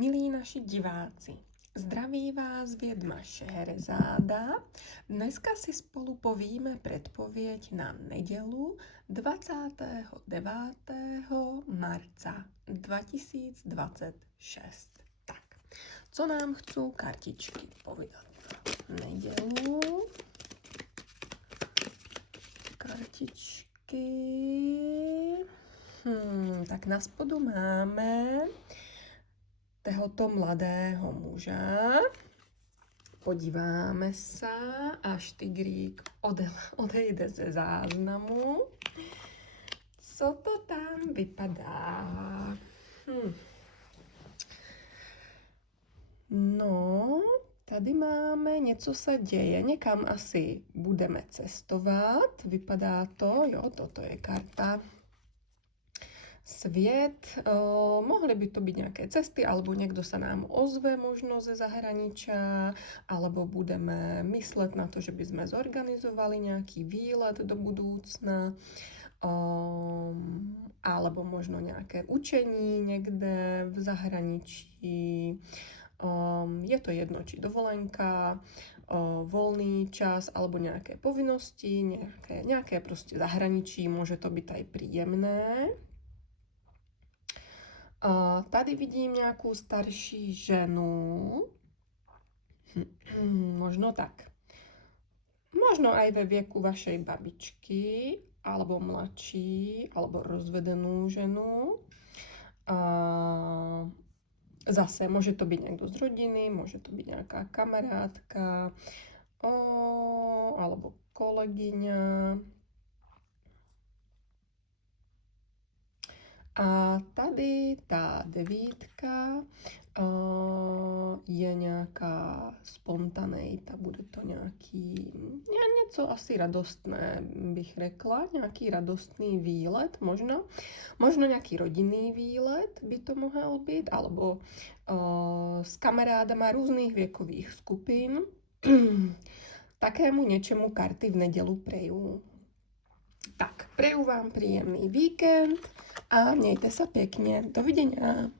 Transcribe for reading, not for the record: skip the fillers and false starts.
Milí naši diváci, zdraví vás vědma Šeherezáda. Dneska si spolu povíme předpověď na nedělu 29. marca 2026. Tak, co nám chcou kartičky povídat na nedělu? Kartičky. Tak na spodu máme tohoto mladého muža. Podíváme se, až tygrík odejde ze záznamu. Co to tam vypadá? No, tady máme, něco se děje, někam asi budeme cestovat. Vypadá to, jo, toto je karta svět, mohly by to být nějaké cesty, alebo někdo se nám ozve možno ze zahraničia, alebo budeme myslet na to, že by sme zorganizovali nějaký výlet do budoucna, alebo možno nějaké učení někde v zahraničí. Je to jedno, či dovolenka, volný čas, alebo nějaké povinnosti, nějaké prostě zahraničí, může to být aj príjemné. Tady vidím nějakou starší ženu, možno tak. Možno aj ve věku vašej babičky, alebo mladší, alebo rozvedenou ženu. Zase může to být někdo z rodiny, může to být nějaká kamarádka, alebo kolegyňa. A tady ta devítka je nějaká spontaneita, bude to nějaký, něco asi radostné bych řekla, nějaký radostný výlet, možno nějaký rodinný výlet by to mohl být, alebo s kamarádama různých věkových skupin. Takému něčemu karty v nedělu prejú. Tak, preju vám príjemný víkend a mějte se pěkně. Dovidenia.